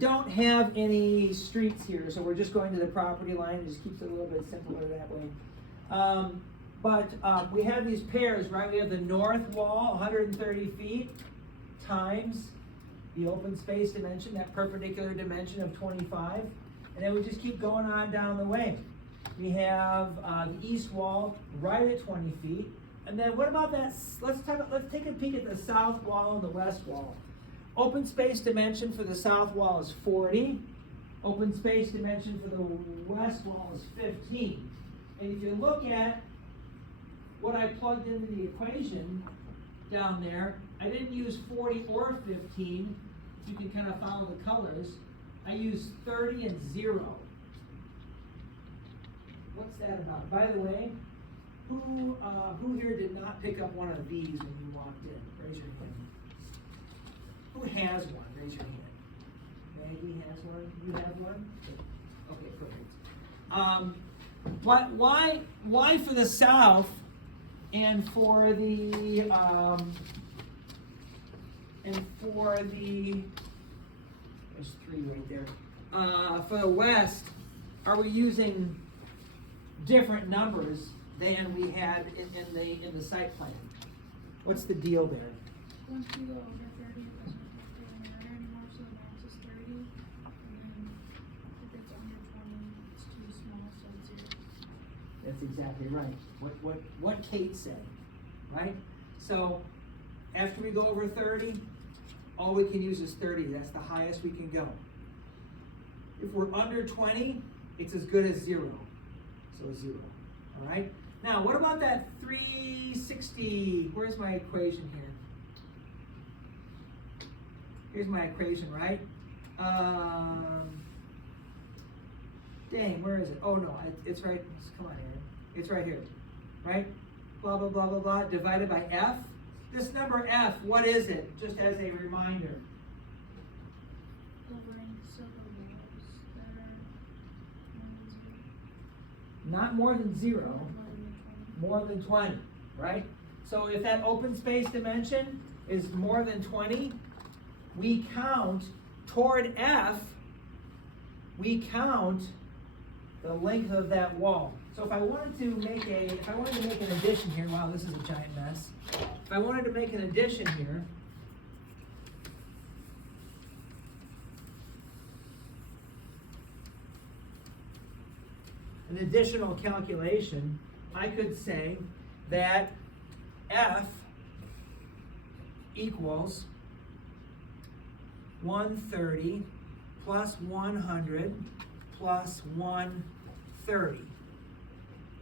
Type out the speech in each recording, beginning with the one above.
Don't have any streets here, so we're just going to the property line. It just keeps it a little bit simpler that way. But we have these pairs, right? We have the north wall, 130 feet, times the open space dimension, that perpendicular dimension of 25. And then we just keep going on down the way. We have the east wall right at 20 feet. And then what about that? Let's take a peek at the south wall and the west wall. Open space dimension for the south wall is 40. Open space dimension for the west wall is 15. And if you look at what I plugged into the equation down there, I didn't use 40 or 15. You can kind of follow the colors. I used 30 and 0. What's that about? By the way, who here did not pick up one of these when you walked in? Raise your hand. Who has one? Raise your hand. Maggie has one. You have one? Okay, perfect. Why for the south and for the there's 3 right there. For the west, are we using different numbers than we had in the site plan? What's the deal there? Once you go over 30, it doesn't matter anymore, so the max is 30. And then if it's under 20, it's too small, so it's 0. That's exactly right. What Kate said, right? So after we go over 30, all we can use is 30. That's the highest we can go. If we're under 20, it's as good as 0. So 0. All right? Now, what about that 360? Where's my equation here? Here's my equation, right? Dang, where is it? Oh, no, it's right. Come on, Aaron. It's right here, right? Blah, blah, blah, blah, blah, divided by f. This number f, what is it? Just as a reminder. Covering silver walls that are Not more than 0. more than 20. More than 20, right? So if that open space dimension is more than 20, we count toward f, we count the length of that wall. So if I wanted to make an addition here, wow, this is a giant mess. If I wanted to make an addition here, an additional calculation, I could say that f equals 130 plus 100 plus 130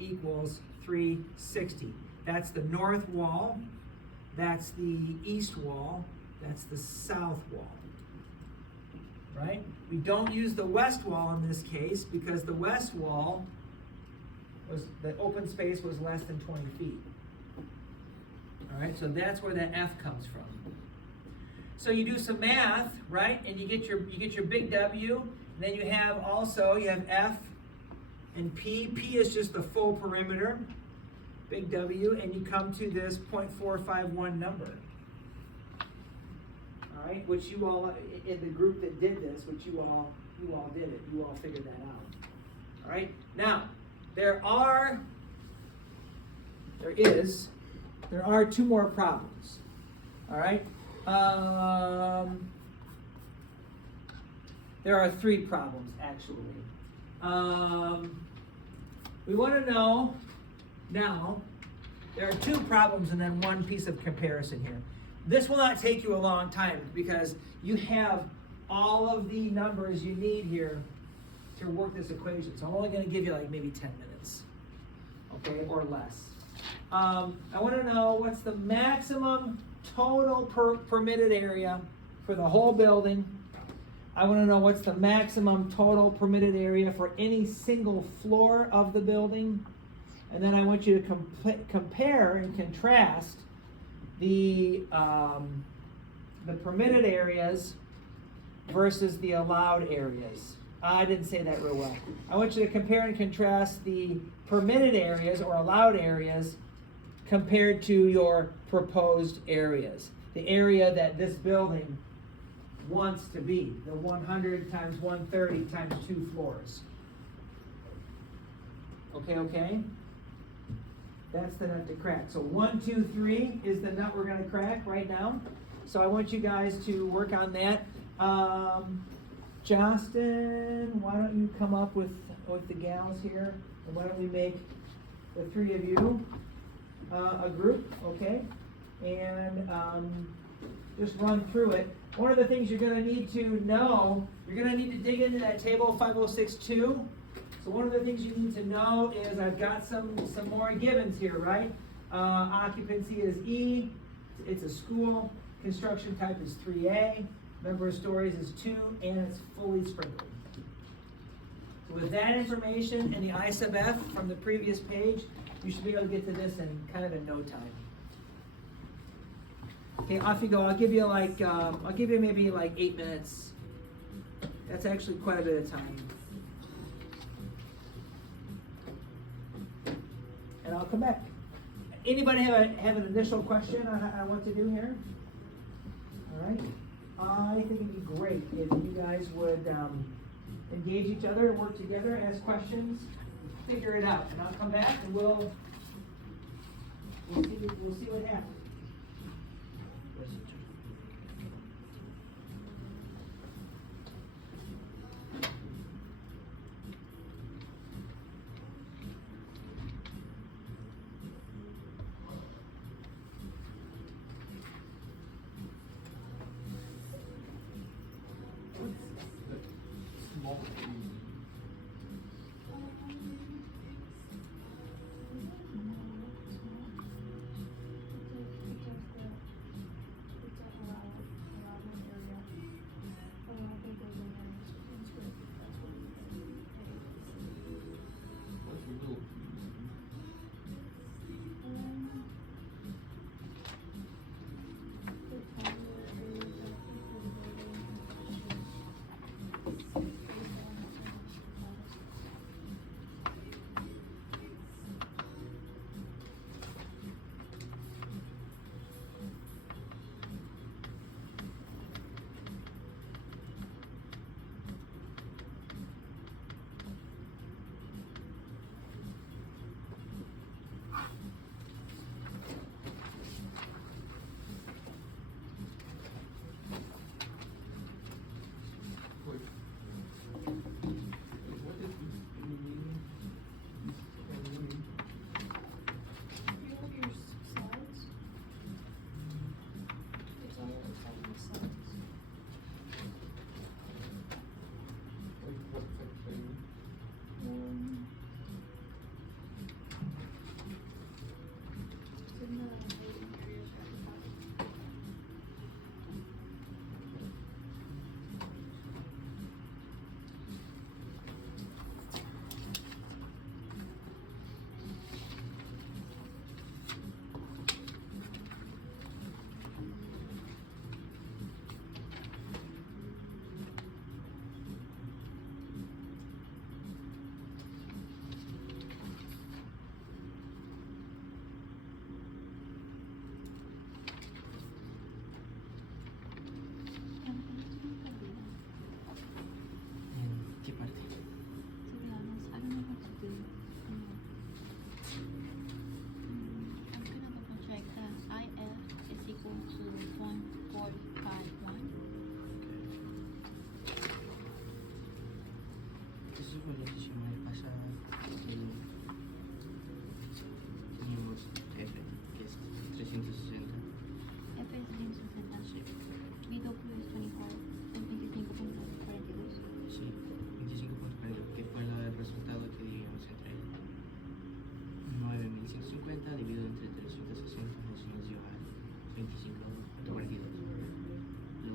equals 360. That's the north wall, that's the east wall, that's the south wall. Right? We don't use the west wall in this case because the west wall the open space was less than 20 feet. All right, so that's where that F comes from. So you do some math, right? And you get your big W, and then you have F and P. P is just the full perimeter, big W, and you come to this 0.451 number. All right, which you all in the group that did this, which you all did it. You all figured that out. All right. Now, there are 2 more problems. All right. There are 3 problems actually. We want to know now. There are 2 problems and then 1 piece of comparison here. This will not take you a long time because you have all of the numbers you need here to work this equation. So I'm only going to give you like maybe 10 minutes, okay, or less. I want to know what's the maximum total permitted area for the whole building. I want to know what's the maximum total permitted area for any single floor of the building. And then I want you to compare and contrast the permitted areas versus the allowed areas. I didn't say that real well. I want you to compare and contrast the permitted areas or allowed areas compared to your proposed areas. The area that this building wants to be, the 100 times 130 times 2 floors. Okay? That's the nut to crack. So 1, 2, 3 is the nut we're going to crack right now. So I want you guys to work on that. Justin, why don't you come up with the gals here, and why don't we make the 3 of you a group, okay? And just run through it. One of the things you're going to need to know, you're going to need to dig into that table 5062. So one of the things you need to know is I've got some more givens here, right? Occupancy is E, it's a school. Construction type is 3A. Number of stories is 2, and it's fully sprinkled. So with that information and the I sub F from the previous page, you should be able to get to this in kind of in no time. Okay, off you go. I'll give you maybe like 8 minutes. That's actually quite a bit of time. And I'll come back. Anybody have an initial question on what to do here? All right. I think it'd be great if you guys would engage each other, work together, ask questions, figure it out, and I'll come back and we'll see what happens.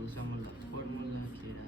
Usamos la fórmula que era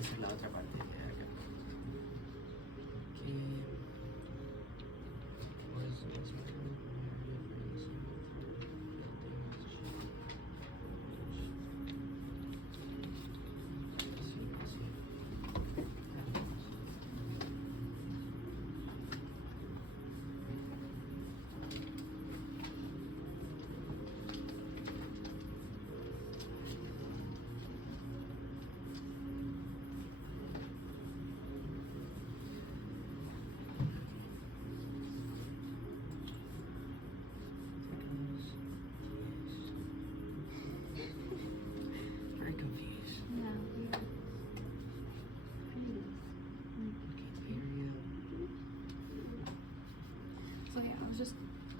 es en la otra parte de acá. Que very confused. Yeah. Okay, area. So yeah, I was just,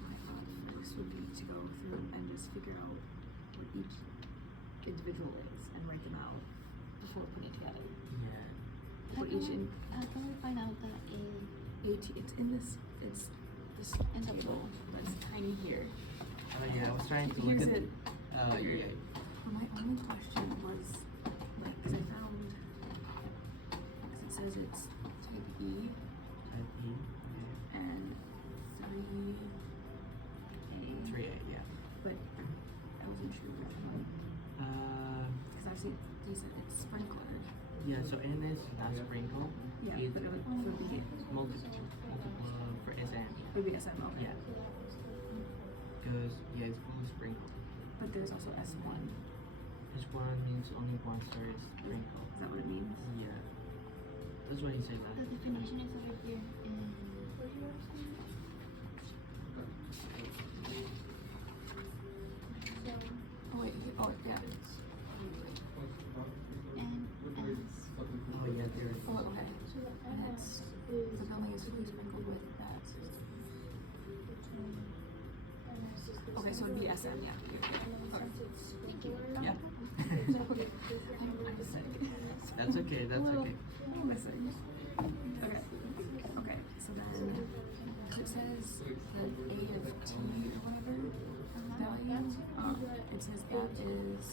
my thought first would be to go through and just figure out what each individual is and write them out before putting it together. Yeah. For each How can we find out that it's in this, it's this In the table that's tiny here. Oh yeah, I was trying to look Here's at. it. Oh yeah. My only question was, like, cause I found, cause it says it's type E Type E. Okay. and 3A. 3A. Yeah. But I wasn't sure which one. Cause I see, they said it's sprinkler. Yeah. So N is not sprinkle. Yeah, It's but it would, for B, multiple for SM. Yeah. maybe SM, okay. Yeah. Because yeah, it's fully sprinkled. But there's also S1. This one means only one star is sprinkled. Is that what it means? Yeah. That's what he said the last. definition is over here in Oh wait, oh yeah. and Oh yeah, there is. Oh, okay. And it's, the building is fully sprinkled with that. Okay, so it'd be SM, yeah. Yeah. I'm just saying. That's okay. That's okay. I'm missing. Okay. Okay, so then it says the A of T or whatever value. It says that is.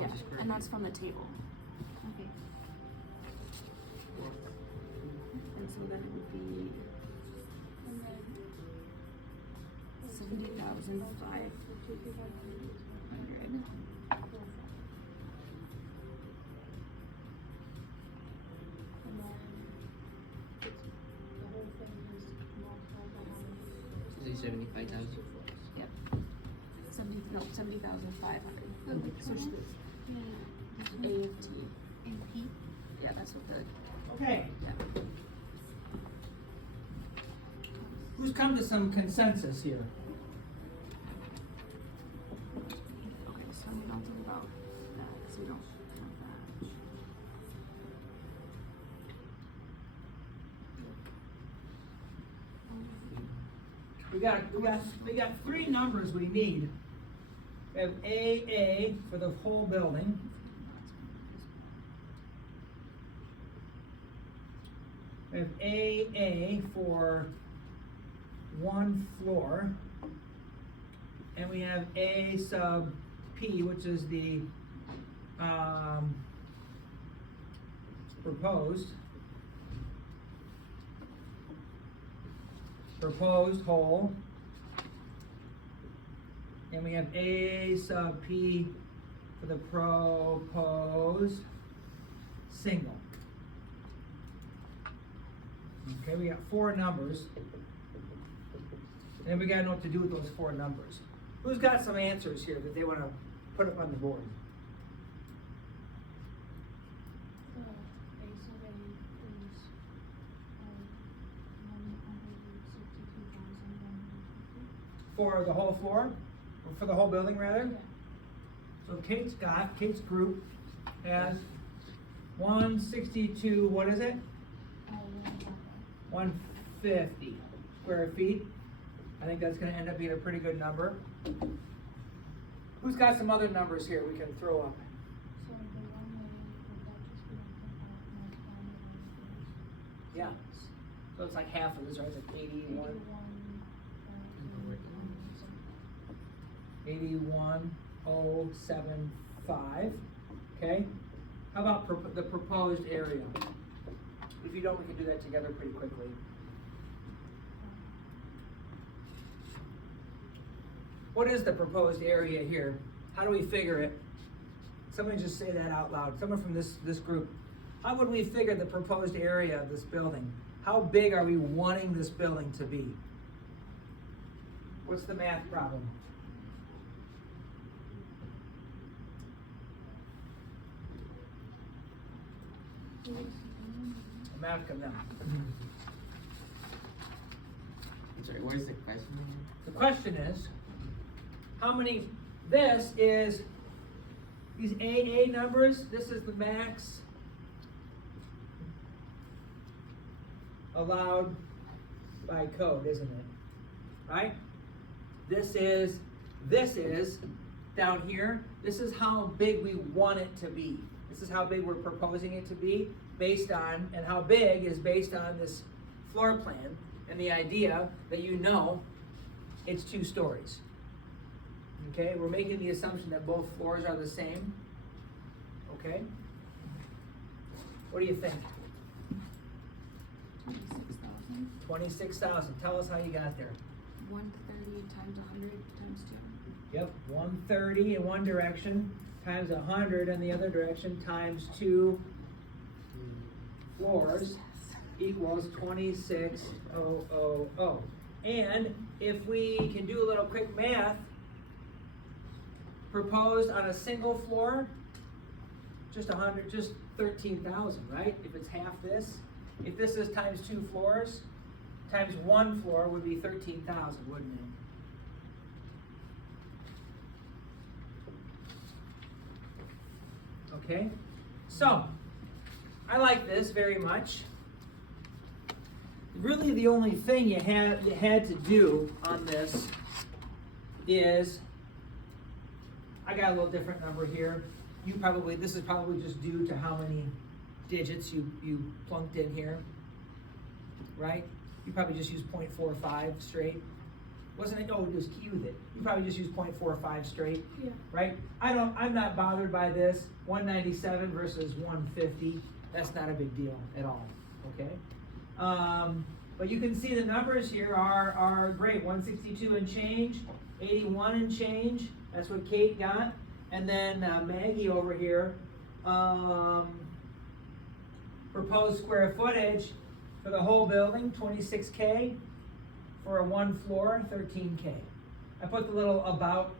Yeah, and that's from the table. okay. And so then it would be 70,500. Is it 75,000? Yep. 70,500. Switch the A of T. In P. Yeah, that's what the, Okay, yeah. who's come to some consensus here? Okay, so we don't think about that, so we don't have that. We got three numbers we need. We have AA for the whole building. We have AA for one floor. And we have A sub P, which is the, proposed whole. And we have A sub P for the proposed single. Okay, we got four numbers. And we gotta know what to do with those four numbers. Who's got some answers here that they wanna put up on the board? For the whole floor, or for the whole building rather? So Kate's group has 162, what is it? 150 square feet. I think that's gonna end up being a pretty good number. Who's got some other numbers here we can throw up? Yeah. So it's like half of this, right? It's like 81. 075, okay? How about the proposed area? If you don't, we can do that together pretty quickly. What is the proposed area here? How do we figure it? Somebody just say that out loud. Someone from this group. How would we figure the proposed area of this building? How big are we wanting this building to be? What's the math problem? The math come down. Sorry, what is the question again? The question is, how many, this is, these AA numbers, this is the max allowed by code, isn't it? Right? This is down here, this is how big we want it to be. This is how big we're proposing it to be based on, and how big is based on this floor plan and the idea that you know it's 2 stories. Okay, we're making the assumption that both floors are the same. Okay? What do you think? 26,000. 26,000. Tell us how you got there. 130 times 100 times 2. Yep, 130 in one direction times 100 in the other direction times 2 floors equals 26,000. And if we can do a little quick math, proposed on a single floor, just 13,000, right? If it's half this, if this is times 2 floors, times 1 floor would be 13,000, wouldn't it? Okay, so I like this very much. Really, the only thing you had to do on this is, I got a little different number here. This is probably just due to how many digits you plunked in here, right? You probably just used 0.45 straight. Wasn't it? Oh, it was cubed it. You probably just used 0.45 straight, Yeah. right? I'm not bothered by this. 197 versus 150. That's not a big deal at all, okay? But you can see the numbers here are great. 162 and change, 81 and change. That's what Kate got. And then Maggie over here, proposed square footage for the whole building, 26K. For a 1 floor, 13K. I put the little about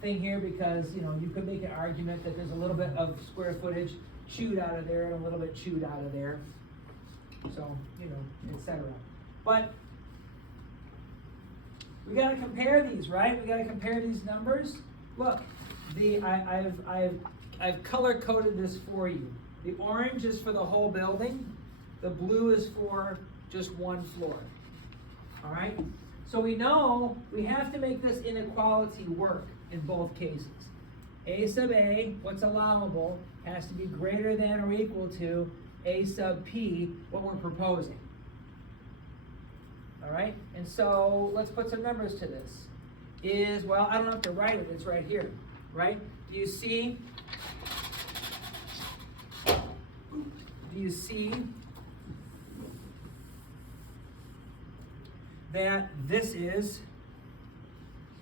thing here because, you could make an argument that there's a little bit of square footage chewed out of there and a little bit chewed out of there. So, etc. But we gotta compare these, right? We gotta compare these numbers. Look, I've color coded this for you. The orange is for the whole building. The blue is for just 1 floor. All right? So we know we have to make this inequality work in both cases. A sub A, what's allowable, has to be greater than or equal to A sub P, what we're proposing. All right? And so let's put some numbers to this. Well, I don't have to write it, it's right here, right? Do you see that this is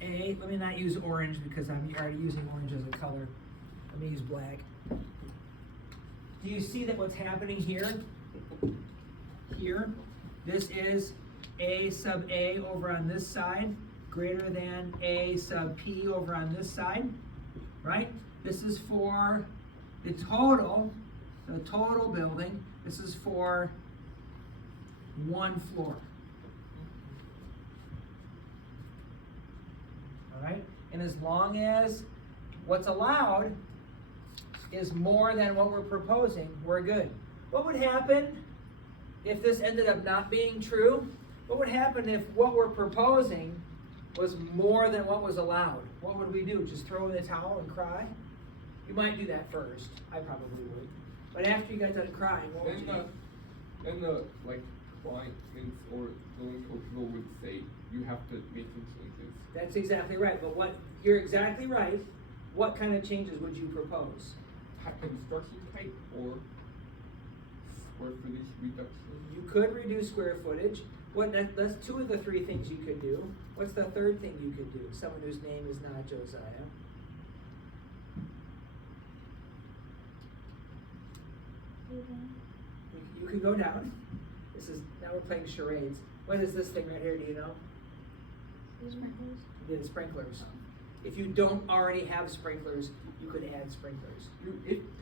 let me not use orange because I'm already using orange as a color. Let me use black. Do you see that what's happening here? Here, this is A sub A over on this side greater than A sub P over on this side, right? This is for the total building. This is for 1 floor. All right? And as long as what's allowed is more than what we're proposing, we're good. What would happen if this ended up not being true? What would happen if what we're proposing was more than what was allowed? What would we do? Just throw in the towel and cry? You might do that first. I probably would. But after you got done crying, what would you do? Then the clients or building code people would say you have to make some changes. That's exactly right. But you're exactly right. what kind of changes would you propose? Construction type or square footage reduction? You could reduce square footage. That's two of the three things you could do. What's the third thing you could do? Someone whose name is not Josiah. You could go down. Now we're playing charades. What is this thing right here, do you know? Sprinkles. The sprinklers. If you don't already have sprinklers, you could add sprinklers.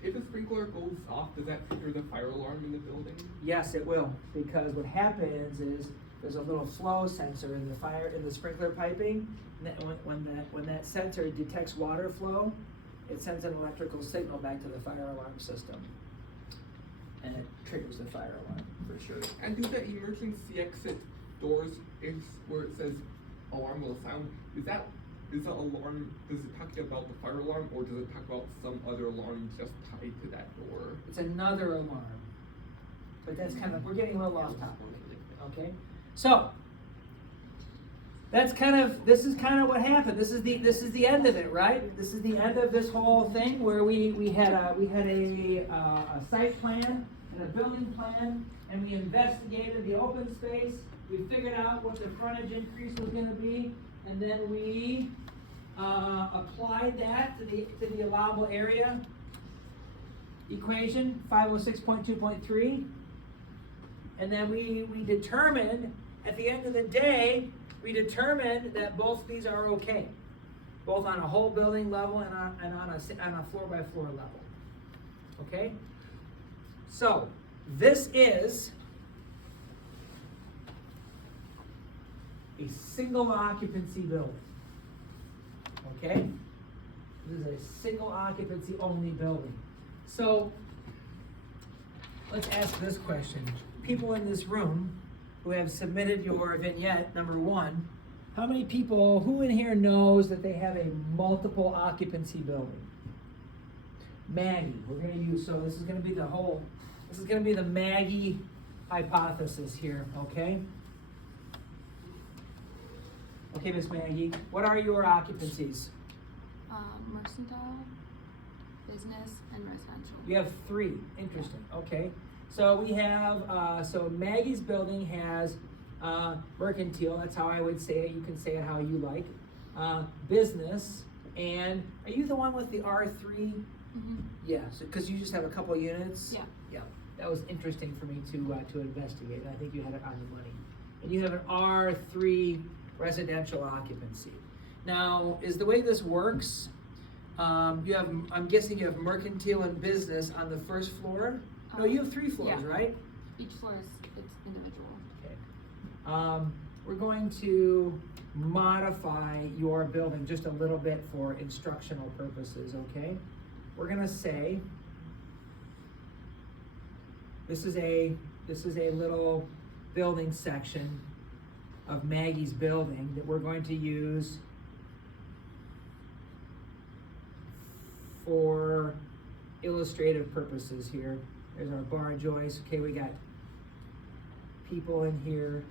If a sprinkler goes off, does that trigger the fire alarm in the building? Yes, it will, because what happens is there's a little flow sensor in the sprinkler piping. And that, when that sensor detects water flow, it sends an electrical signal back to the fire alarm system. And it triggers the fire alarm, for sure. And do the emergency exit doors is where it says alarm will sound, is the alarm, does it talk about the fire alarm or does it talk about some other alarm just tied to that door? It's another alarm. But that's kind of, we're getting a little off topic, okay? So, this is kind of what happened. This is the end of it, right? This is the end of this whole thing where we had a site plan and a building plan, and we investigated the open space. We figured out what the frontage increase was going to be, and then we applied that to the allowable area equation, 506.2.3, and then we determined at the end of the day. We determined that both these are okay, both on a whole building level and on a floor-by-floor level. Okay? So, this is a single occupancy building. Okay? This is a single occupancy only building. So, let's ask this question. People in this room who have submitted your vignette, number one, how many people, who in here knows that they have a multiple occupancy building? Maggie, we're gonna use, so this is gonna be the Maggie hypothesis here, okay? Okay, Miss Maggie, what are your occupancies? Mercantile, business, and residential. You have three, interesting, okay. So we have, so Maggie's building has mercantile, that's how I would say it, you can say it how you like. Business, and are you the one with the R3? Mm-hmm. Yeah, so, cause you just have a couple units? Yeah. Yeah, that was interesting for me to investigate, and I think you had it on the money. And you have an R3 residential occupancy. Now, is the way this works, I'm guessing you have mercantile and business on the first floor? No, you have 3 floors, Yeah. right? Each floor is individual. Okay. We're going to modify your building just a little bit for instructional purposes, okay? We're gonna say, this is a little building section of Maggie's building that we're going to use for illustrative purposes here. There's our bar joist. Okay, we got people in here.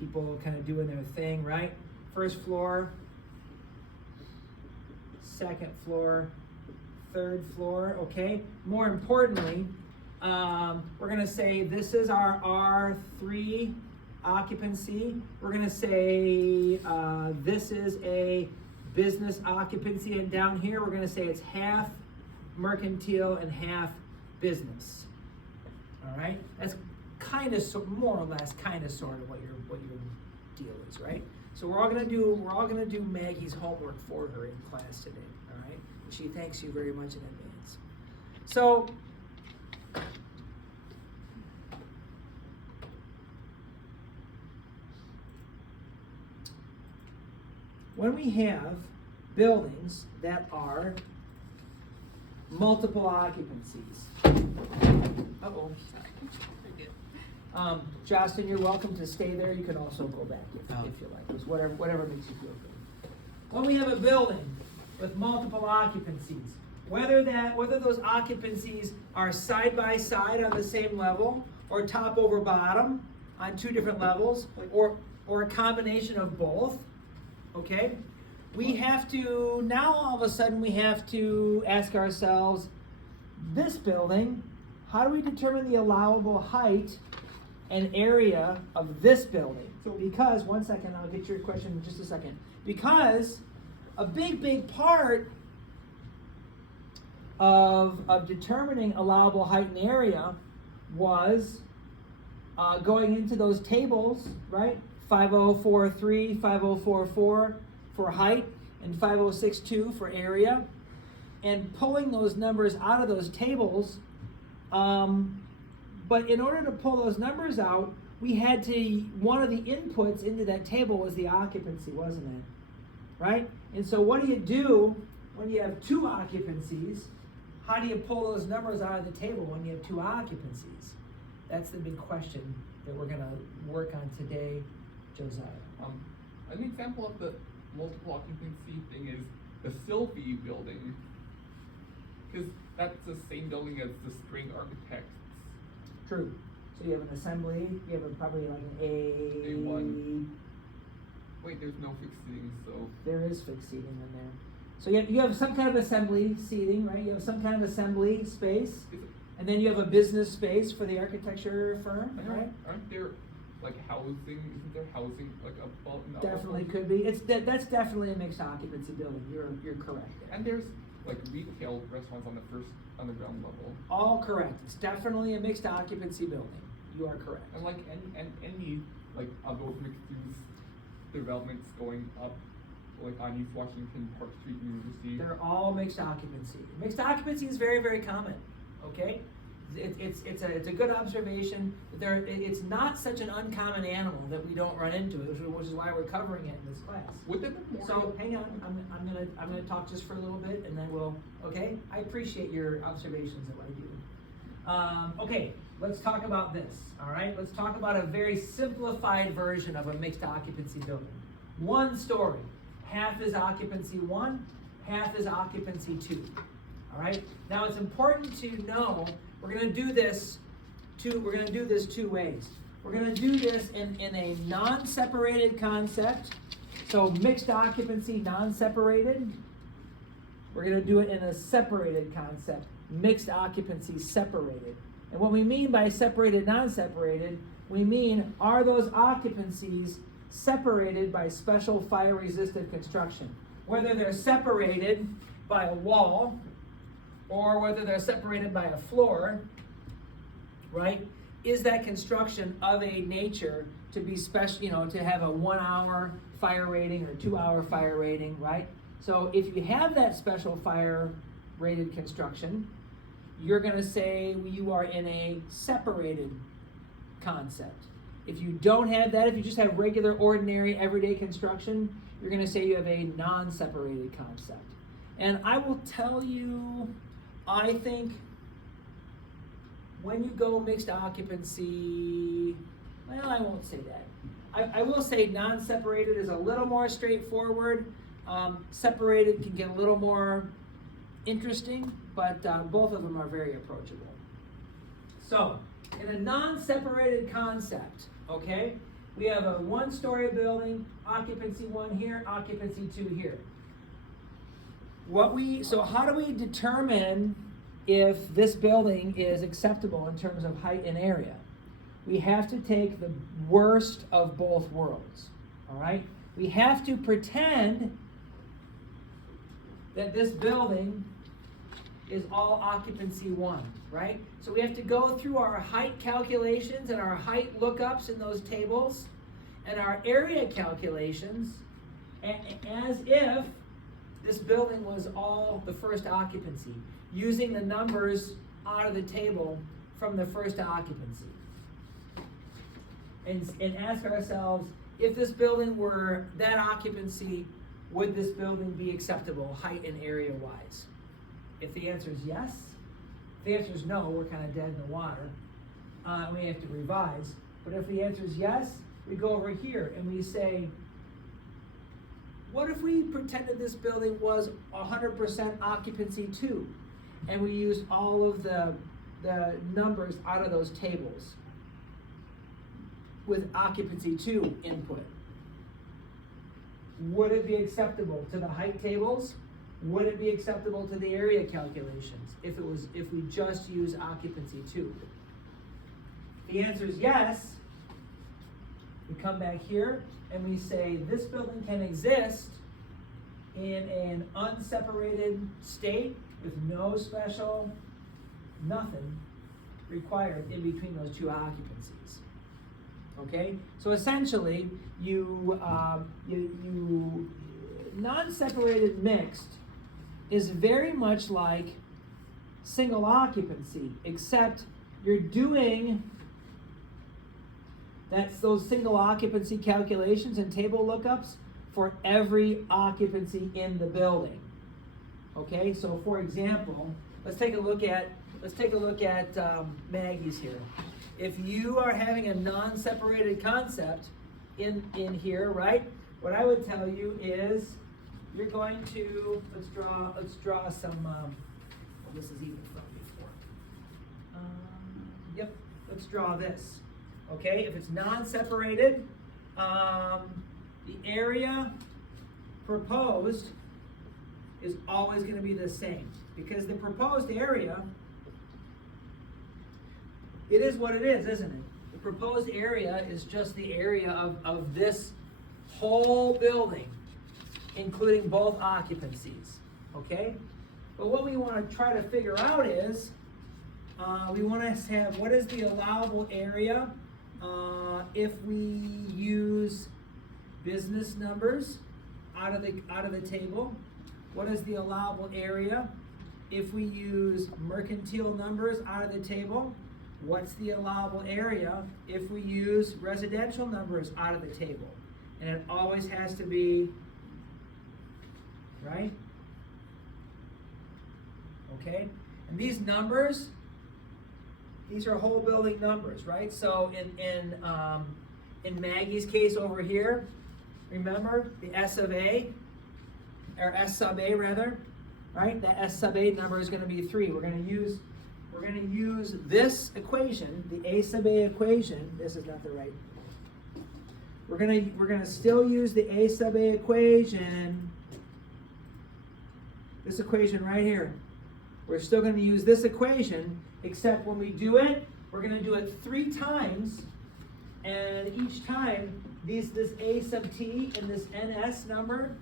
People kind of doing their thing, right? First floor, second floor, third floor, okay? More importantly, we're gonna say this is our R3 occupancy. We're gonna say this is a business occupancy, and down here we're gonna say it's half mercantile and half business. All right, that's kind of more or less kind of sort of what your deal is, right? So we're all gonna do Maggie's homework for her in class today. All right, and she thanks you very much in advance. So when we have buildings that are multiple occupancies. Uh-oh. Justin, you're welcome to stay there. You can also go back if you like. Just whatever makes you feel good. When we have a building with multiple occupancies, whether those occupancies are side by side on the same level, or top over bottom on 2 different levels, or a combination of both, okay? we have to, now all of a sudden we have to ask ourselves, this building, how do we determine the allowable height and area of this building? So- Because, one second, I'll get your question in just a second. Because a big part of determining allowable height and area was going into those tables, right? 5043, 5044 for height, and 5062 for area, and pulling those numbers out of those tables. But in order to pull those numbers out, we had to, one of the inputs into that table was the occupancy, wasn't it? Right? And so what do you do when you have two occupancies? How do you pull those numbers out of the table when you have two occupancies? That's the big question that we're gonna work on today, Josiah. An example of the multiple occupancy thing is the Sylvie building, because that's the same building as the String Architects. True. So you have an assembly, you have probably like an A1. Wait, there's no fixed seating, so. There is fixed seating in there. So you have some kind of assembly seating, right? You have some kind of assembly space, Is it, and then you have a business space for the architecture firm, right? aren't there like housing? Isn't there housing like above? And Definitely above? could be. That's definitely a mixed occupancy building. You're correct there. And there's like retail restaurants on the ground level. All correct. It's definitely a mixed occupancy building. You are correct. And like any like of those mixed use developments going up, like on East Washington Park Street University. They're all mixed occupancy. Mixed occupancy is very, very common. Okay, it's a good observation. It's not such an uncommon animal that we don't run into it, which is why we're covering it in this class. Would there be more? So hang on, I'm gonna talk just for a little bit, and then we'll. Okay, I appreciate your observations of what I do. Okay, let's talk about this. All right, let's talk about a very simplified version of a mixed occupancy building. One story, half is occupancy 1, half is occupancy 2. All right. Now it's important to know we're going to do this two ways. We're going to do this in a non-separated concept. So mixed occupancy, non-separated. We're going to do it in a separated concept, mixed occupancy, separated. And what we mean by separated, non-separated, we mean are those occupancies separated by special fire-resistant construction? Whether they're separated by a wall, or whether they're separated by a floor, right? Is that construction of a nature to be special, to have a 1 hour fire rating or 2 hour fire rating, right? So if you have that special fire rated construction, you're gonna say you are in a separated concept. If you don't have that, if you just have regular, ordinary, everyday construction, you're gonna say you have a non-separated concept. And I will tell you, I think when you go mixed occupancy, well, I won't say that. I will say non-separated is a little more straightforward. Separated can get a little more interesting, but both of them are very approachable. So, in a non-separated concept, okay, we have a 1-story building, occupancy 1 here, occupancy 2 here. So how do we determine if this building is acceptable in terms of height and area? We have to take the worst of both worlds, all right? We have to pretend that this building is all occupancy 1, right? So we have to go through our height calculations and our height lookups in those tables and our area calculations as if this building was all the first occupancy, using the numbers out of the table from the first occupancy. And ask ourselves, if this building were that occupancy, would this building be acceptable height and area wise? If the answer is yes, if the answer is no, we're kind of dead in the water. We have to revise. But if the answer is yes, we go over here and we say, what if we pretended this building was 100% occupancy 2, and we used all of the numbers out of those tables with occupancy 2 input? would it be acceptable to the height tables? Would it be acceptable to the area calculations if we just use occupancy too? The answer is yes. We come back here and we say this building can exist in an unseparated state with no special, nothing required in between those two occupancies. Okay, so essentially, you non-separated mixed is very much like single occupancy, except you're doing those single occupancy calculations and table lookups for every occupancy in the building. Okay, so for example, let's take a look at Maggie's here. If you are having a non-separated concept in here, right? What I would tell you is you're going to let's draw some. Well, this is even from before. Yep, let's draw this. Okay, if it's non-separated, the area proposed is always going to be the same because the proposed area, it is what it is, isn't it? The proposed area is just the area of this whole building, including both occupancies, okay? But what we want to try to figure out is, we want to have, what is the allowable area if we use business numbers out of the table? What is the allowable area if we use mercantile numbers out of the table? What's the allowable area if we use residential numbers out of the table? And it always has to be, right? Okay? And these numbers, these are whole building numbers, right? So in Maggie's case over here, remember the S of A, or S sub A rather, right? The S sub A number is going to be 3. We're going to use this equation, the A sub A equation. This is not the right. We're gonna still use the A sub A equation. This equation right here. We're still going to use this equation, except when we do it, we're going to do it 3 times, and each time this A sub T and this NS number,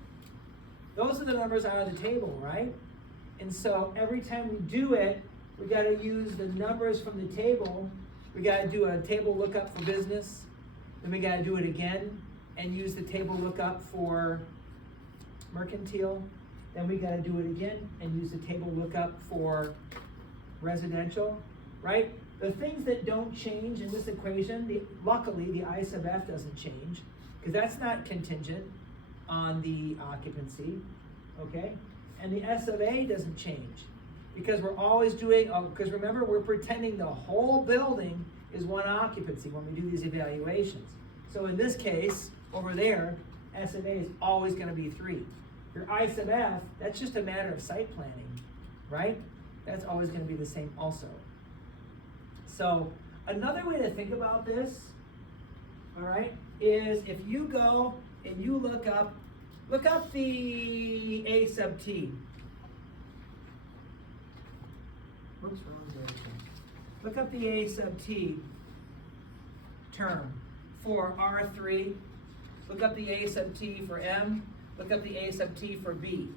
those are the numbers out of the table, right? And so every time we do it, we got to use the numbers from the table. We got to do a table lookup for business. Then we got to do it again and use the table lookup for mercantile. Then we got to do it again and use the table lookup for residential, right? The things that don't change in this equation, luckily the I sub F doesn't change because that's not contingent on the occupancy, okay? And the S of A doesn't change because we're always doing, because remember, we're pretending the whole building is one occupancy when we do these evaluations. So in this case, over there, S of A is always going to be 3. Your I sub F, that's just a matter of site planning, right? That's always going to be the same also. So another way to think about this, all right, is if you go and you look up the A sub T. Oops, wrong direction. Look up the A sub T term for R3. Look up the A sub T for M. Look up the A sub T for B.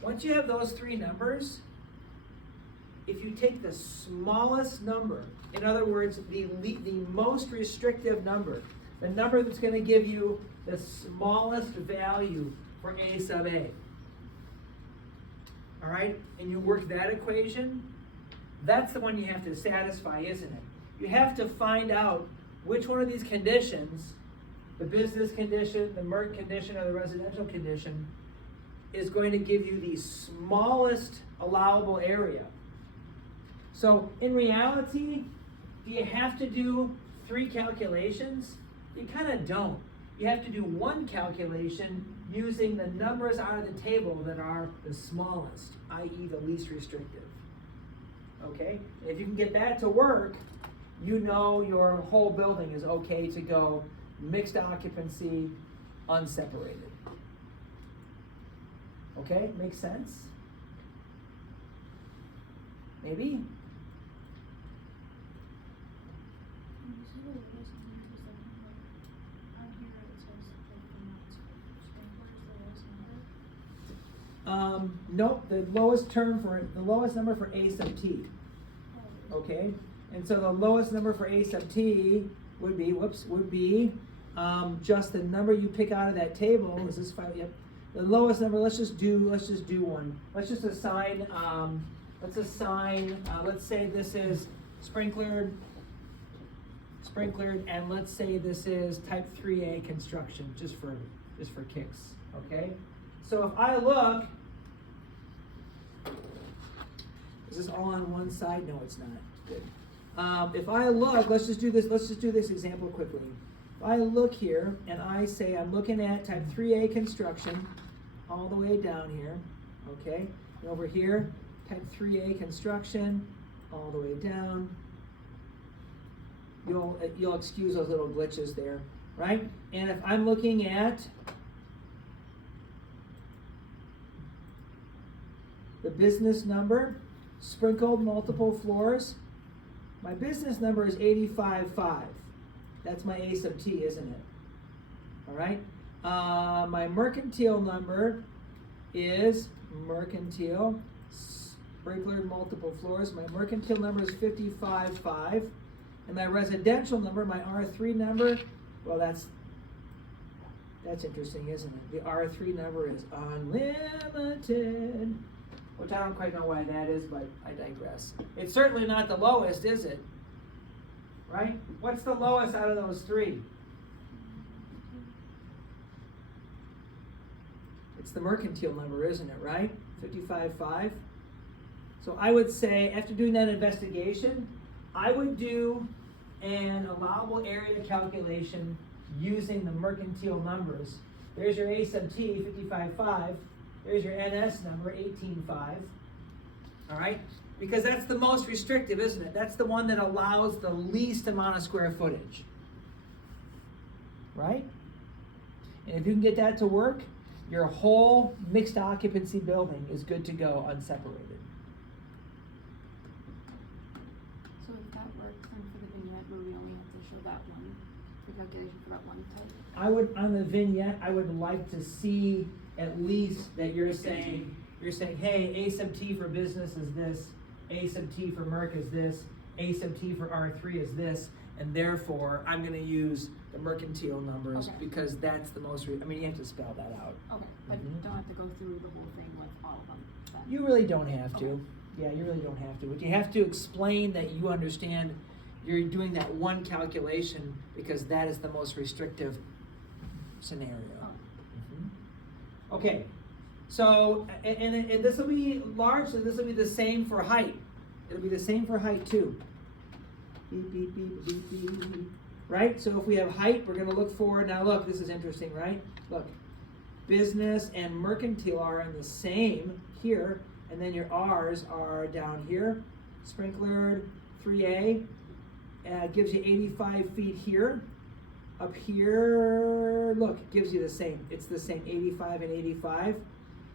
Once you have those 3 numbers, if you take the smallest number, in other words, the most restrictive number, the number that's going to give you the smallest value for A sub A, all right, and you work that equation, that's the one you have to satisfy, isn't it? You have to find out which one of these conditions, the business condition, the MERT condition, or the residential condition, is going to give you the smallest allowable area. So in reality, do you have to do 3 calculations? You kind of don't. You have to do 1 calculation using the numbers out of the table that are the smallest, i.e. the least restrictive. Okay? And if you can get that to work, you know your whole building is okay to go mixed occupancy unseparated. Okay, makes sense? Maybe? And you see the lowest number, is that like, out here it says like the max sprinkler is the lowest number? Nope, the lowest number for A sub t. Okay, and so the lowest number for A sub t would be, just the number you pick out of that table. Is this 5? Yep. The lowest number. Let's just do one. Let's just assign. Let's say this is sprinklered, and let's say this is type 3A construction, just for kicks. Okay. So if I look, is this all on one side? No, it's not. Good. If I look, let's just do this example quickly. If I look here and I say I'm looking at type 3A construction all the way down here, okay? And over here, type 3A construction all the way down. You'll excuse those little glitches there, right? And if I'm looking at the business number, sprinkled multiple floors, my business number is 85.5. That's my A sub t, isn't it? All right. My mercantile number is mercantile, sprinklered multiple floors. My mercantile number is 55.5. And my residential number, my R3 number, well, that's interesting, isn't it? The R3 number is unlimited, which I don't quite know why that is, but I digress. It's certainly not the lowest, is it? Right? What's the lowest out of those three? It's the mercantile number, isn't it, right? 55.5. So I would say, after doing that investigation, I would do an allowable area calculation using the mercantile numbers. There's your A sub t, 55.5. There's your NS number, 18.5. All right? Because that's the most restrictive, isn't it? That's the one that allows the least amount of square footage. Right? And if you can get that to work, your whole mixed occupancy building is good to go unseparated. So if that works, then for the vignette, where we only have to show that one, the calculation for that one type. On the vignette, I would like to see at least that you're saying, hey, A sub t for business is this, A sub t for merc is this, A sub t for R3 is this, and therefore I'm going to use the mercantile numbers Okay. because that's the most, you have to spell that out. Okay, but Mhm. don't have to go through the whole thing with all of them. Then. You really don't have to. Okay. Yeah, you really don't have to. But you have to explain that you understand you're doing that one calculation because that is the most restrictive scenario. Oh. Mhm. Okay, so, and this will be large, and this will be the same for height. It'll be the same for height too. Beep, beep, beep, beep, beep, beep. Right? So if we have height, we're going to look for, now look, this is interesting, right? Look, business and mercantile are in the same here, and then your R's are down here. Sprinklered, 3A, gives you 85 feet here. Up here, look, gives you the same. It's the same, 85 and 85.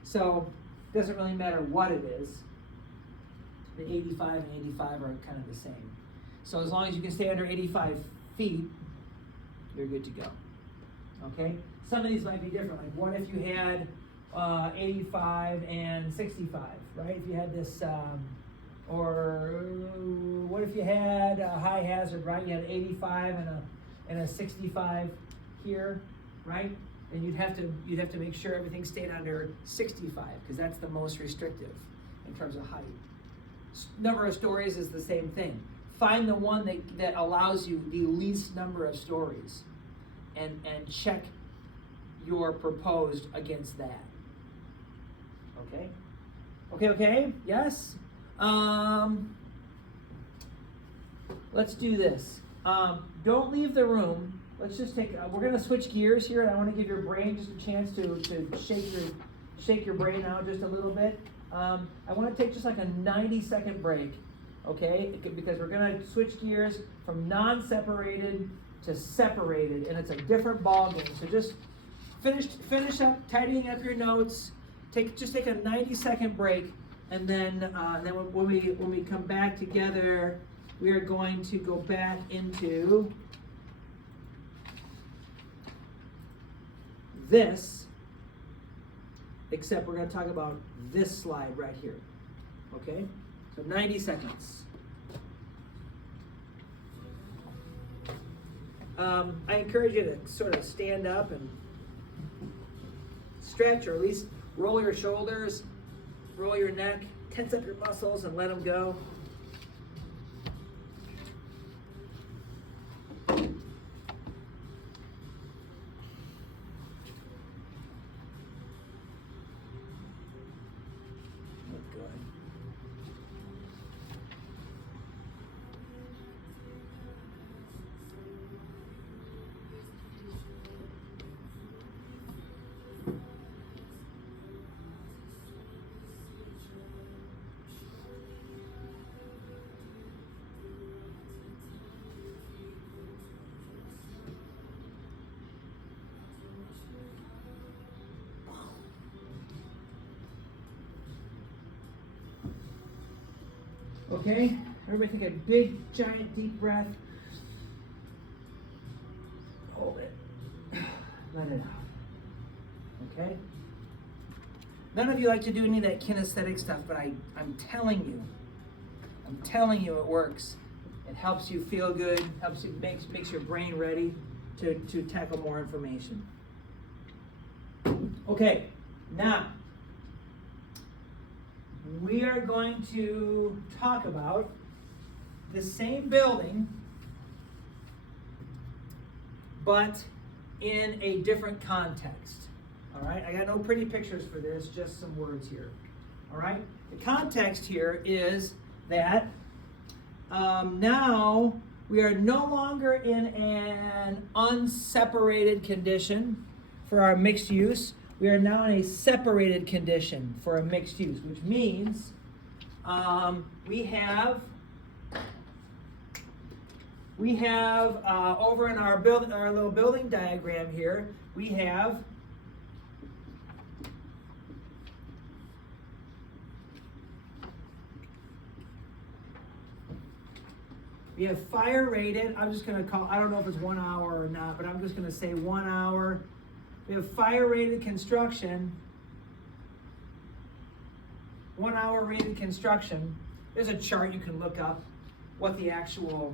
So it doesn't really matter what it is. The 85 and 85 are kind of the same. So as long as you can stay under 85 feet, you're good to go. Okay? Some of these might be different. Like what if you had 85 and 65, right? If you had this, or what if you had a high hazard, right? You had 85 and a 65 here, right? And you'd have to make sure everything stayed under 65 because that's the most restrictive in terms of height. Number of stories is the same thing. Find the one that allows you the least number of stories and check your proposed against that. Okay? Okay? Yes? Let's do this. Don't leave the room. Let's just take, we're going to switch gears here, and I want to give your brain just a chance to shake your brain out just a little bit. I want to take just like a 90-second break, okay? Because we're going to switch gears from non-separated to separated, and it's a different ball game. So just finish up tidying up your notes. Just take a 90-second break, and then when we come back together, we are going to go back into this, except we're going to talk about this slide right here. Okay? So 90 seconds. I encourage you to sort of stand up and stretch, or at least roll your shoulders, roll your neck, tense up your muscles, and let them go. Okay, everybody take a big, giant, deep breath. Hold it. Let it out. Okay? None of you like to do any of that kinesthetic stuff, but I'm telling you it works. It helps you feel good, makes your brain ready to tackle more information. Okay, now we are going to talk about the same building, but in a different context. All right, I got no pretty pictures for this, just some words here. All right, the context here is that now we are no longer in an unseparated condition for our mixed use. We are now in a separated condition for a mixed use, which means we have over in our little building diagram here, we have fire rated. I'm just going to call, I don't know if it's 1 hour or not, but I'm just going to say 1 hour. We have fire rated construction, 1 hour rated construction. There's a chart you can look up what the actual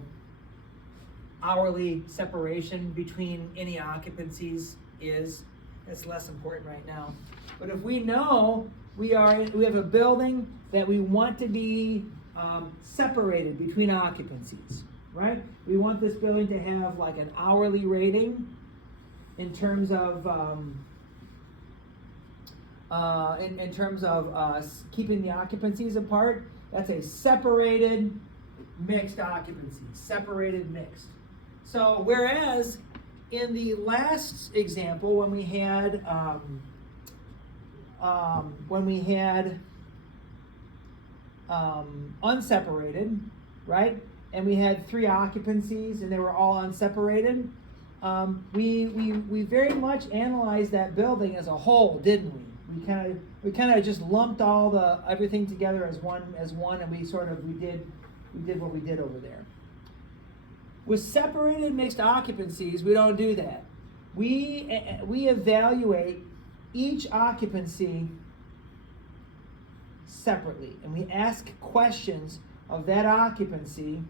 hourly separation between any occupancies is. That's less important right now. But if we know we have a building that we want to be separated between occupancies, right? We want this building to have like an hourly rating in terms of keeping the occupancies apart. That's a separated mixed occupancy, separated mixed. So whereas in the last example, when we had unseparated, right? And we had 3 occupancies and they were all unseparated. We very much analyzed that building as a whole, didn't we? We kind of just lumped everything together as one, and we did what we did over there. With separated mixed occupancies, we don't do that. We evaluate each occupancy separately, and we ask questions of that occupancy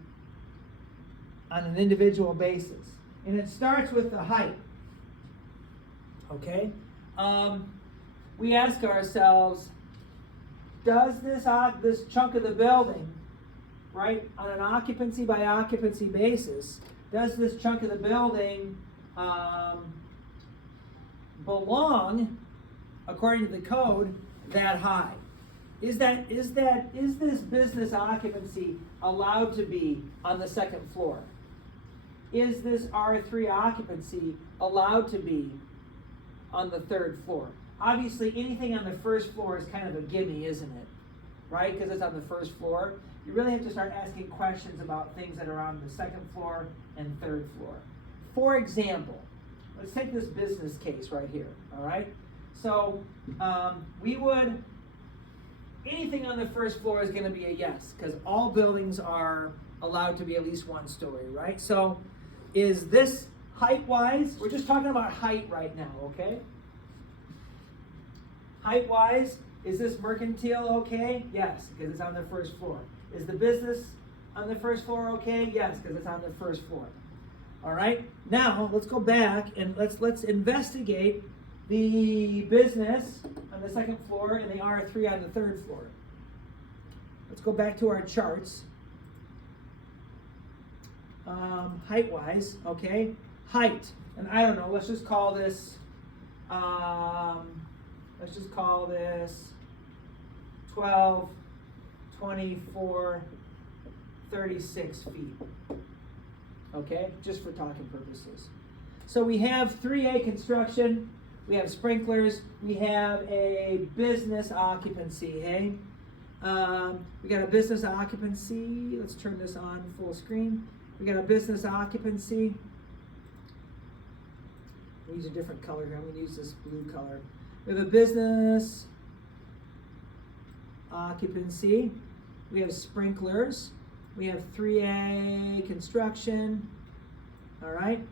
on an individual basis. And it starts with the height. Okay? We ask ourselves, does this chunk of the building, right, on an occupancy by occupancy basis, does this chunk of the building belong, according to the code, that high? Is this business occupancy allowed to be on the second floor? Is this R3 occupancy allowed to be on the 3rd floor? Obviously, anything on the 1st floor is kind of a gimme, isn't it? Right? Because it's on the 1st floor. You really have to start asking questions about things that are on the 2nd floor and 3rd floor. For example, let's take this business case right here, all right? So anything on the first floor is gonna be a yes, because all buildings are allowed to be at least one story, right? So is this height-wise, we're just talking about height right now, okay? Height-wise, is this mercantile okay? Yes, because it's on the first floor. Is the business on the first floor okay? Yes, because it's on the first floor. All right, now let's go back and let's investigate the business on the second floor and the R3 on the third floor. Let's go back to our charts. Height-wise, okay? Height, and I don't know, let's just call this 12, 24, 36 feet. Okay, just for talking purposes. So we have 3A construction, we have sprinklers, we have a business occupancy, hey? We got a business occupancy, let's turn this on full screen. We got a business occupancy. We'll use a different color here, I'm gonna use this blue color. We have a business occupancy, we have sprinklers, we have 3A construction, all right?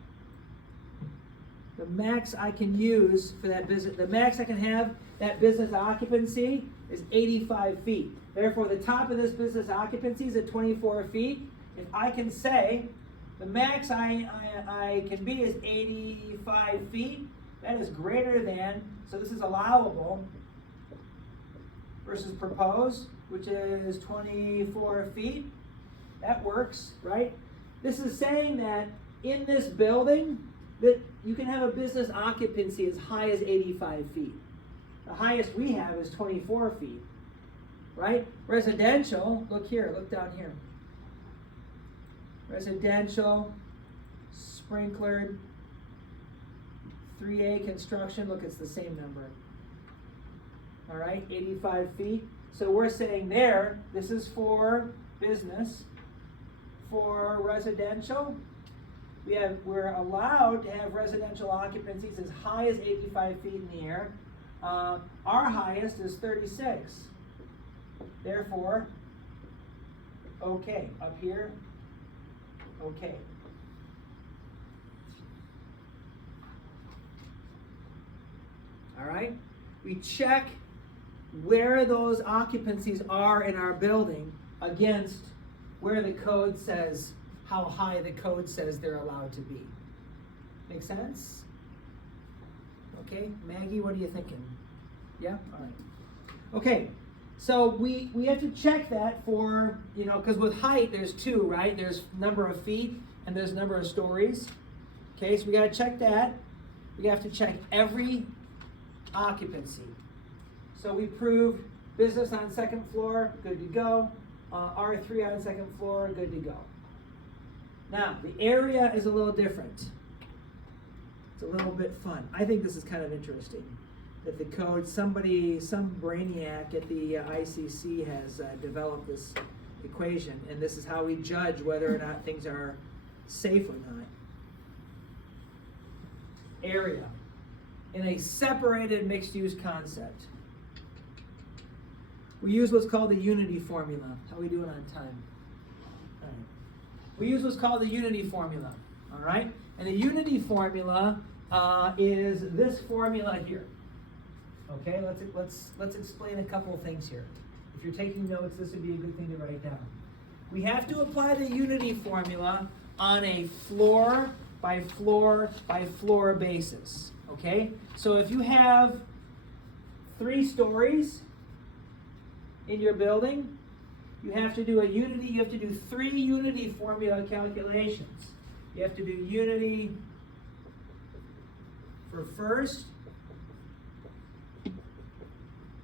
The max I can use for that business, the max I can have that business occupancy is 85 feet. Therefore, the top of this business occupancy is at 24 feet. If I can say the max I can be is 85 feet, that is greater than, so this is allowable versus proposed, which is 24 feet. That works, right? This is saying that in this building, that you can have a business occupancy as high as 85 feet. The highest we have is 24 feet, right? Residential, look here, look down here. Residential, sprinklered, 3A construction, look, it's the same number. All right, 85 feet. So we're saying there, this is for business. For residential, we're allowed to have residential occupancies as high as 85 feet in the air. Our highest is 36. Therefore, okay, up here, okay. All right, we check where those occupancies are in our building against where the code says, how high the code says they're allowed to be. Make sense? Okay, Maggie, what are you thinking? Yeah, all right. Okay, so we have to check that for, because with height, there's two, right? There's number of feet and there's number of stories. Okay, so we gotta check that. We have to check every occupancy. So we proved business on second floor, good to go. R3 on second floor, good to go. Now, the area is a little different. It's a little bit fun. I think this is kind of interesting. That the code, some brainiac at the ICC has developed this equation, and this is how we judge whether or not things are safe or not. Area. In a separated mixed-use concept, we use what's called the unity formula. How are we doing on time? All right. We use what's called the unity formula, all right? And the unity formula is this formula here. Okay, let's explain a couple of things here. If you're taking notes, this would be a good thing to write down. We have to apply the unity formula on a floor by floor by floor basis. Okay, so if you have 3 stories in your building, you have to do you have to do 3 unity formula calculations. You have to do unity for first,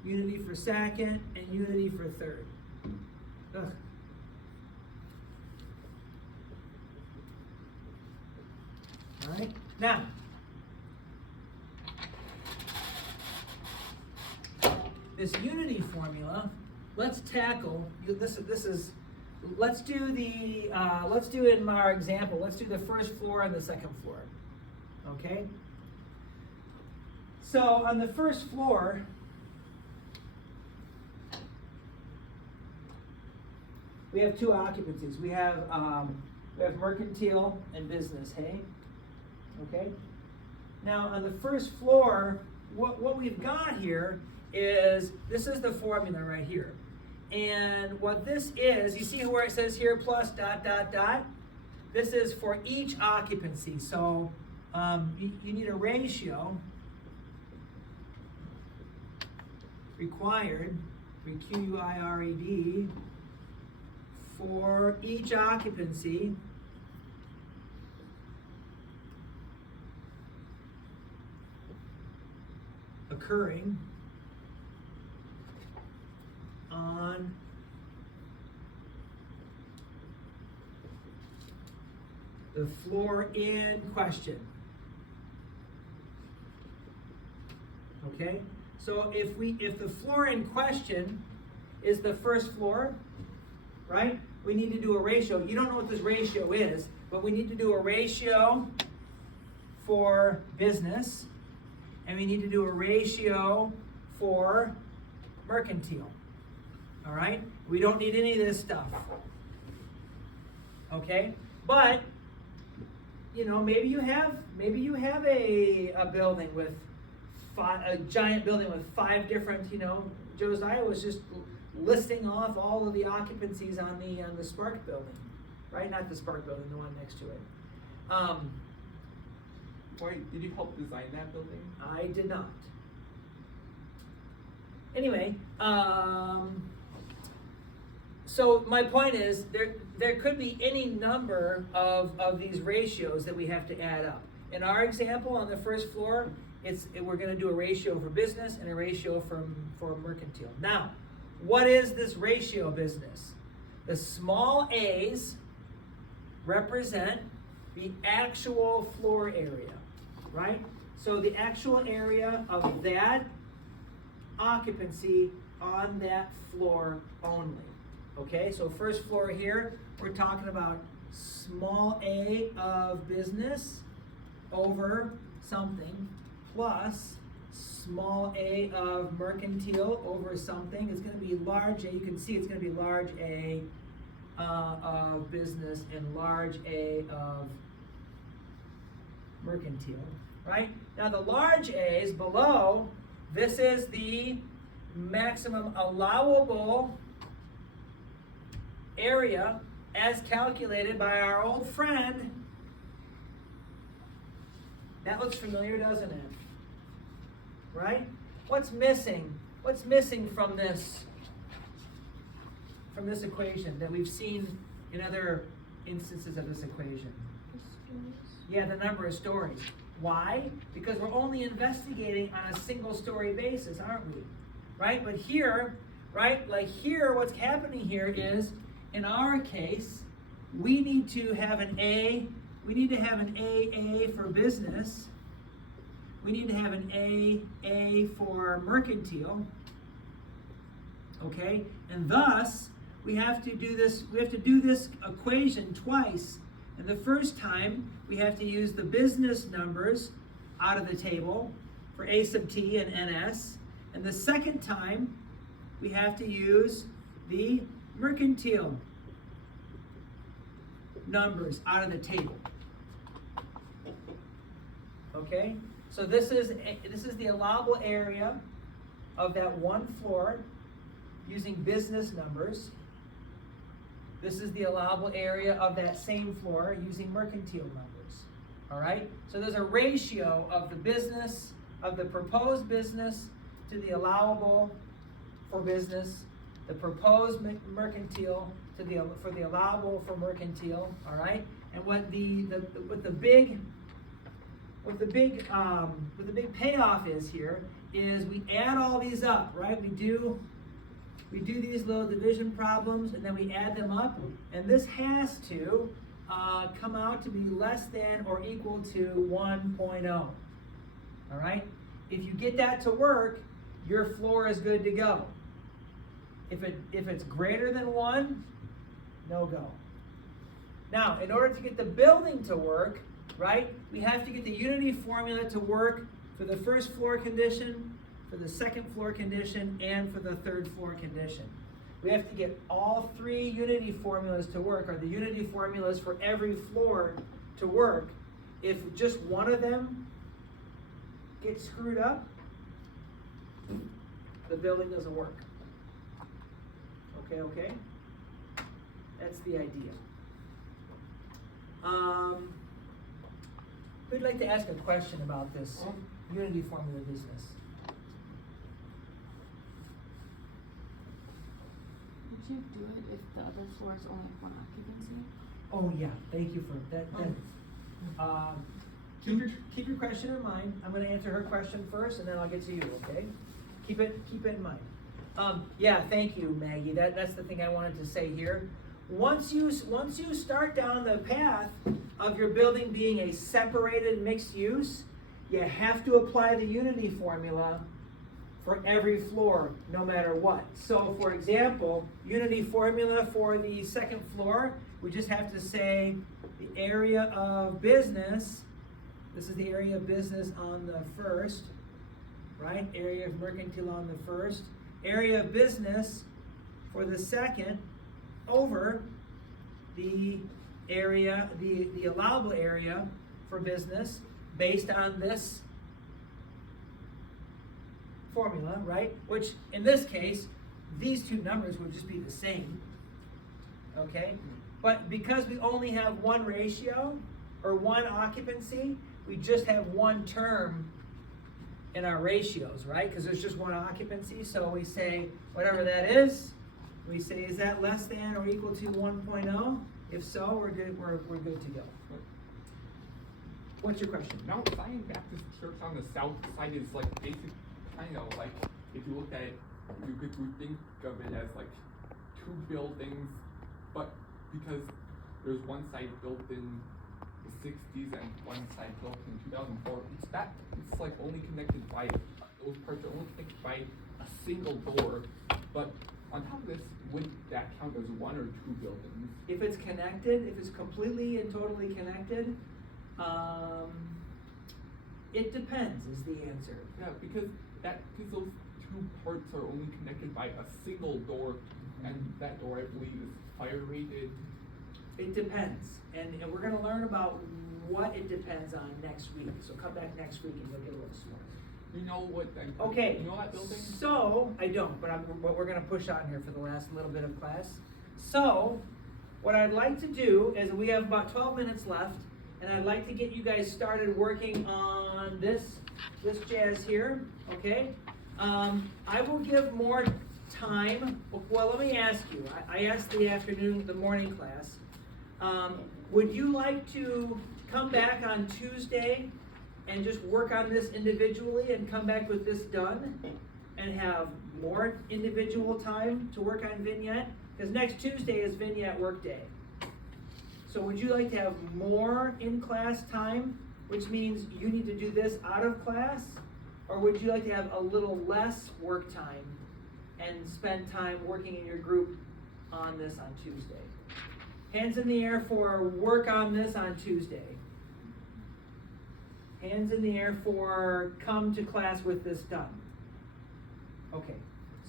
unity for second, and unity for third. Ugh. All right, now, this unity formula, let's tackle, let's do in our example, let's do the first floor and the second floor, okay? So on the first floor, we have two occupancies. We have mercantile and business, hey? Okay? Now on the first floor, what we've got here is, this is the formula right here. And what this is, you see where it says here plus dot dot dot? This is for each occupancy. So you need a ratio required, required, for each occupancy occurring on the floor in question. Okay? So if the floor in question is the first floor, right? We need to do a ratio. You don't know what this ratio is, but we need to do a ratio for business, and we need to do a ratio for mercantile. All right? We don't need any of this stuff. Okay? But you know, maybe you have a building with a giant building with 5 different, you know, Josiah was just listing off all of the occupancies on the Spark building, right? Not the Spark building, the one next to it. Why, did you help design that building? I did not. Anyway, so my point is there could be any number of these ratios that we have to add up. In our example on the first floor, we're going to do a ratio for business and a ratio for mercantile. Now, what is this ratio business? The small a's represent the actual floor area, right? So the actual area of that occupancy on that floor only. Okay, so first floor here, we're talking about small a of business over something plus small a of mercantile over something. It's going to be large A. You can see it's going to be large A of business and large A of mercantile, right? Now the large A's below, this is the maximum allowable area as calculated by our old friend. That looks familiar, doesn't it? Right? What's missing? What's missing from this equation that we've seen in other instances of this equation? Yeah, the number of stories. Why? Because we're only investigating on a single story basis, aren't we? Right? But here, right, like here, what's happening here is, in our case, we need to have an A, we need to have an AA for business, we need to have an AA for mercantile, okay? And thus, we have to do this equation twice. And the first time, we have to use the business numbers out of the table for A sub t and NS. And the second time, we have to use the mercantile numbers out of the table. Okay? So this is the allowable area of that one floor using business numbers. This is the allowable area of that same floor using mercantile numbers. All right? So there's a ratio of the business, of the proposed business to the allowable for business, the proposed mercantile for the allowable for mercantile. All right? And what the big payoff is here is we add all these up, right? We do these little division problems and then we add them up, and this has to come out to be less than or equal to 1.0. All right? If you get that to work, your floor is good to go. If it's greater than 1, no go. Now, in order to get the building to work, right, we have to get the unity formula to work for the first floor condition, for the second floor condition, and for the third floor condition. We have to get all three unity formulas to work, or the unity formulas for every floor to work. If just one of them gets screwed up, the building doesn't work. Okay? That's the idea. Who'd like to ask a question about this unity formula business? Would you do it if the other floors only have one occupancy? Oh yeah, thank you for that. Keep your question in mind. I'm going to answer her question first, and then I'll get to you. Okay? Keep it in mind. Yeah, thank you, Maggie. That's the thing I wanted to say here. Once you start down the path of your building being a separated mixed use, you have to apply the unity formula for every floor, no matter what. So, for example, unity formula for the second floor, we just have to say the area of business. This is the area of business on the first, right? Area of mercantile on the first. Area of business for the second over the area, the allowable area for business based on this formula, right? Which in this case, these two numbers would just be the same, okay? But because we only have one ratio or one occupancy, we just have one term in our ratios, right? Because there's just one occupancy, so we say whatever that is, we say is that less than or equal to 1.0? If so, we're good. We're good to go. What's your question? Mount Zion Baptist Church on the south side is like basic, kind of like, if you look at it, you could think of it as like two buildings, but because there's one side built in the 60s and one side built in 2004, it's like only connected by, those parts are only connected by a single door, but on top of this, would that count as one or two buildings? If it's connected, if it's completely and totally connected, it depends is the answer. Yeah, because those two parts are only connected by a single door, and that door, I believe, is fire rated. It depends, and we're going to learn about what it depends on next week. So come back next week and you'll get a little smarter. You know what? Okay. You know that building? So I don't, but we're going to push on here for the last little bit of class. So what I'd like to do is we have about 12 minutes left, and I'd like to get you guys started working on this jazz here. Okay. I will give more time. Well, let me ask you. I asked the morning class. Would you like to come back on Tuesday and just work on this individually and come back with this done and have more individual time to work on vignette? Because next Tuesday is vignette work day. So would you like to have more in-class time, which means you need to do this out of class? Or would you like to have a little less work time and spend time working in your group on this on Tuesday? Hands in the air for work on this on Tuesday. Hands in the air for come to class with this done. Okay,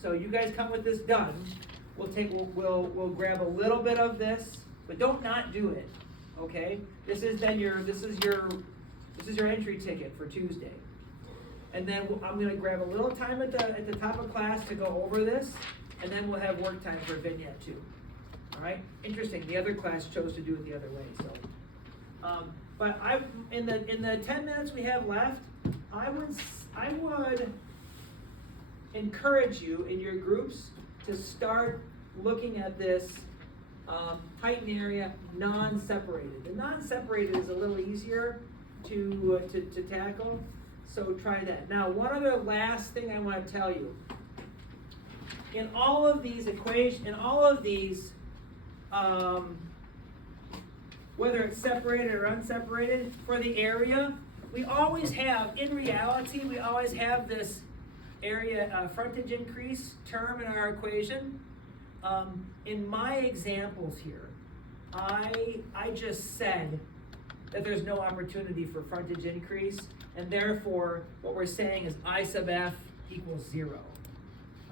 so you guys come with this done. We'll grab a little bit of this, but don't not do it. Okay, this is your entry ticket for Tuesday. And then I'm going to grab a little time at the top of class to go over this, and then we'll have work time for vignette too. All right, interesting. The other class chose to do it the other way. So, but in the 10 minutes we have left, I would encourage you in your groups to start looking at this height and area non-separated. The non-separated is a little easier to tackle. So try that. Now, one other last thing I want to tell you. In all of these equations, whether it's separated or unseparated, for the area, we always have this area frontage increase term in our equation. In my examples here, I just said that there's no opportunity for frontage increase, and therefore, what we're saying is I sub F equals 0.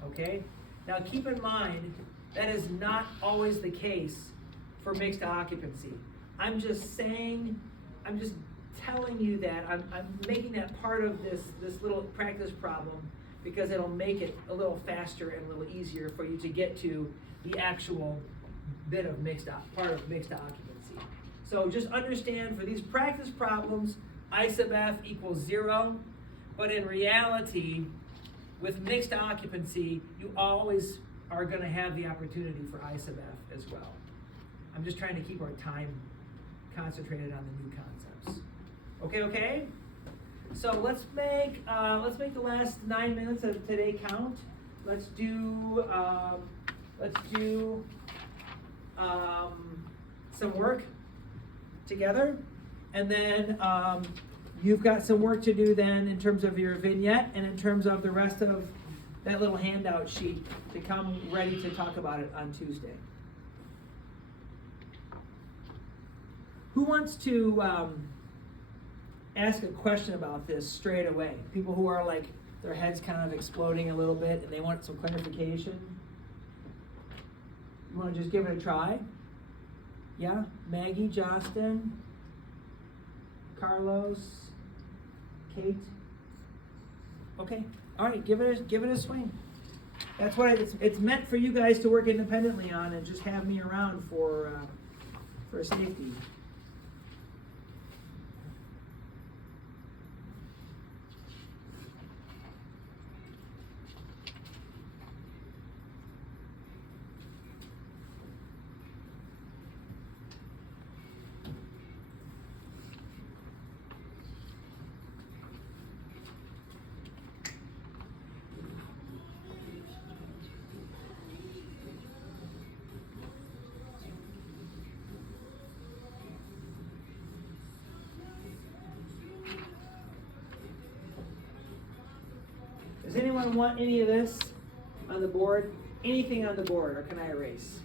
Okay? Now keep in mind, that is not always the case for mixed occupancy. I'm just telling you that, I'm making that part of this little practice problem because it'll make it a little faster and a little easier for you to get to the actual bit of part of mixed occupancy. So just understand for these practice problems, I sub F equals 0, but in reality, with mixed occupancy, you always are gonna have the opportunity for I sub F as well. I'm just trying to keep our time concentrated on the new concepts. Okay? So let's make the last 9 minutes of today count. Let's do some work together, and then you've got some work to do then in terms of your vignette and in terms of the rest of that little handout sheet to come ready to talk about it on Tuesday. Who wants to ask a question about this straight away? People who are like, their head's kind of exploding a little bit and they want some clarification. You want to just give it a try? Yeah? Maggie, Justin, Carlos, Kate? Okay, all right, give it a swing. That's what it's meant for you guys to work independently on and just have me around for safety. Does anyone want any of this on the board? Anything on the board, or can I erase?